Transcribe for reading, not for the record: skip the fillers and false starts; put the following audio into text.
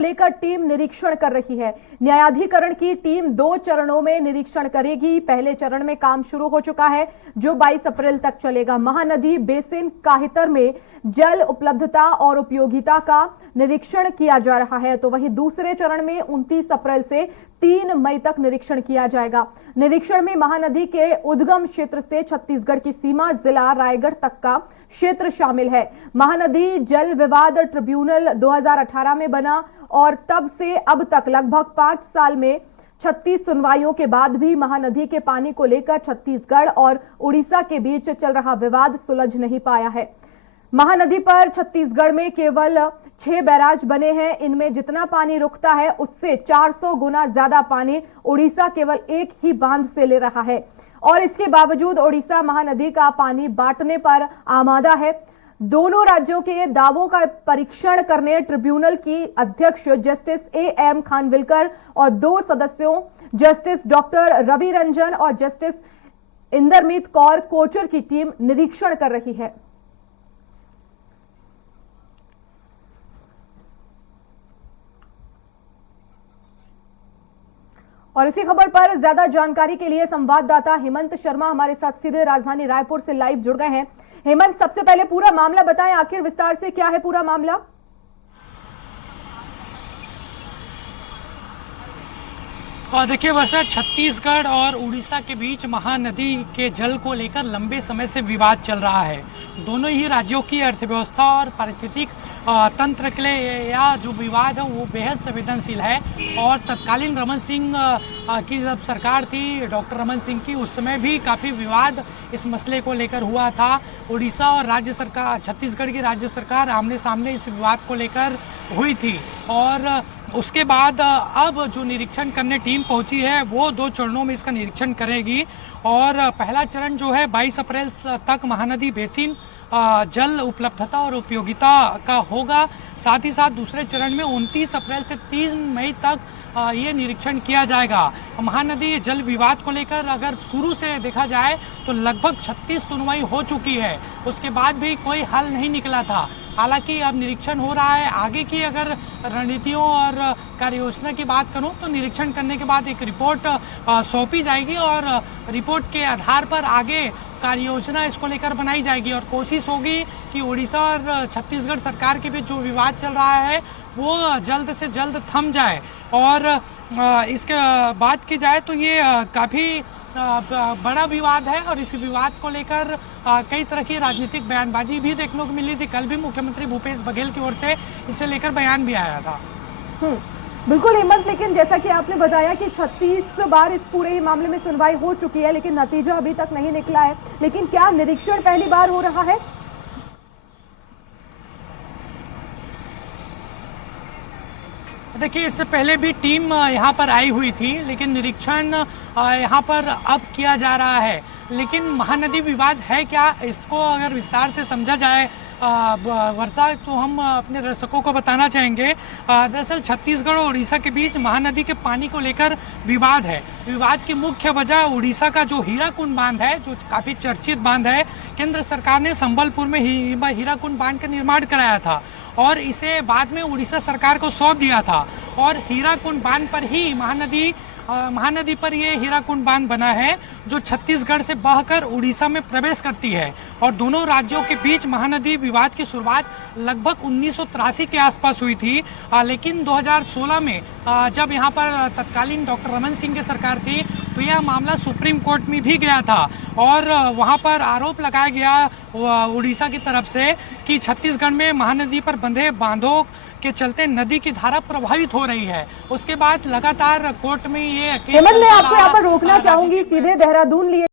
लेकर टीम निरीक्षण कर रही है। न्यायाधिकरण की टीम 2 चरणों में निरीक्षण करेगी। पहले चरण में काम शुरू हो चुका है, जो 22 अप्रैल तक चलेगा। महानदी बेसिन काहितर में जल उपलब्धता और उपयोगिता का निरीक्षण किया जा रहा है, तो वहीं दूसरे चरण में 29 अप्रैल से 3 मई तक निरीक्षण किया जाएगा। निरीक्षण में महानदी के उद्गम क्षेत्र से छत्तीसगढ़ की सीमा जिला रायगढ़ तक का क्षेत्र शामिल है। महानदी जल विवाद ट्रिब्यूनल 2018 में बना और तब से अब तक लगभग 5 साल में 36 सुनवाइयों के बाद भी महानदी के पानी को लेकर छत्तीसगढ़ और उड़ीसा के बीच चल रहा विवाद सुलझ नहीं पाया है। महानदी पर छत्तीसगढ़ में केवल 6 बैराज बने हैं। इनमें जितना पानी रुकता है उससे 400 गुना ज्यादा पानी उड़ीसा केवल एक ही बांध से ले रहा है, और इसके बावजूद उड़ीसा महानदी का पानी बांटने पर आमादा है। दोनों राज्यों के दावों का परीक्षण करने ट्रिब्यूनल की अध्यक्ष जस्टिस A.M. खानविलकर और 2 सदस्यों जस्टिस डॉक्टर रवि रंजन और जस्टिस इंदरमीत कौर कोचर की टीम निरीक्षण कर रही है। और इसी खबर पर ज्यादा जानकारी के लिए संवाददाता हेमंत शर्मा हमारे साथ सीधे राजधानी रायपुर से लाइव जुड़ गए हैं। हेमंत, सबसे पहले पूरा मामला बताएं, आखिर विस्तार से क्या है पूरा मामला? और देखिए वर्षा, छत्तीसगढ़ और उड़ीसा के बीच महानदी के जल को लेकर लंबे समय से विवाद चल रहा है। दोनों ही राज्यों की अर्थव्यवस्था और पारिस्थितिक तंत्र के लिए यह जो विवाद है वो बेहद संवेदनशील है। और तत्कालीन रमन सिंह की जब सरकार थी, डॉक्टर रमन सिंह की, उस समय भी काफ़ी विवाद इस मसले को लेकर हुआ था। उड़ीसा और राज्य सरकार, छत्तीसगढ़ की राज्य सरकार आमने सामने इस विवाद को लेकर हुई थी। और उसके बाद अब जो निरीक्षण करने टीम पहुंची है वो 2 चरणों में इसका निरीक्षण करेगी। और पहला चरण जो है 22 अप्रैल तक महानदी बेसिन जल उपलब्धता और उपयोगिता का होगा। साथ ही साथ दूसरे चरण में 29 अप्रैल से 3 मई तक ये निरीक्षण किया जाएगा। महानदी जल विवाद को लेकर अगर शुरू से देखा जाए तो लगभग 36 सुनवाई हो चुकी है, उसके बाद भी कोई हल नहीं निकला था। हालांकि अब निरीक्षण हो रहा है। आगे की अगर रणनीतियों और कार्ययोजना की बात करूं तो निरीक्षण करने के बाद एक रिपोर्ट सौंपी जाएगी और रिपोर्ट के आधार पर आगे कार्ययोजना इसको लेकर बनाई जाएगी। और कोशिश होगी कि उड़ीसा और छत्तीसगढ़ सरकार के बीच जो विवाद चल रहा है वो जल्द से जल्द थम जाए। और इसके बात की जाए तो ये काफ़ी बड़ा विवाद है और इस विवाद को लेकर कई तरह की राजनीतिक बयानबाजी भी देखने को मिली थी। कल भी मुख्यमंत्री भूपेश बघेल की ओर से इसे लेकर बयान भी आया था। बिल्कुल हेमंत, लेकिन जैसा कि आपने बताया कि 36 बार इस पूरे ही मामले में सुनवाई हो चुकी है, लेकिन नतीजा अभी तक नहीं निकला है। लेकिन क्या निरीक्षण पहली बार हो रहा है? देखिए, इससे पहले भी टीम यहाँ पर आई हुई थी, लेकिन निरीक्षण यहाँ पर अब किया जा रहा है। लेकिन महानदी विवाद है क्या, इसको अगर विस्तार से समझा जाए वर्षा, तो हम अपने दर्शकों को बताना चाहेंगे। दरअसल छत्तीसगढ़ और उड़ीसा के बीच महानदी के पानी को लेकर विवाद है। विवाद की मुख्य वजह उड़ीसा का जो हीराकुंड बांध है, जो काफ़ी चर्चित बांध है। केंद्र सरकार ने संबलपुर में हीराकुंड बांध का निर्माण कराया था और इसे बाद में उड़ीसा सरकार को सौंप दिया था। और हीराकुंड बांध पर ही महानदी पर ये हीराकुंड बांध बना है, जो छत्तीसगढ़ से बहकर उड़ीसा में प्रवेश करती है। और दोनों राज्यों के बीच महानदी विवाद की शुरुआत लगभग 1983 के आसपास हुई थी। लेकिन 2016 में जब यहाँ पर तत्कालीन डॉक्टर रमन सिंह की सरकार थी तो यह मामला सुप्रीम कोर्ट में भी गया था। और वहाँ पर आरोप लगाया गया उड़ीसा की तरफ से कि छत्तीसगढ़ में महानदी पर बंधे बांधों के चलते नदी की धारा प्रभावित हो रही है। उसके बाद लगातार कोर्ट में ये केस मैं आपको यहाँ पर रोकना चाहूंगी, सीधे देहरादून लिए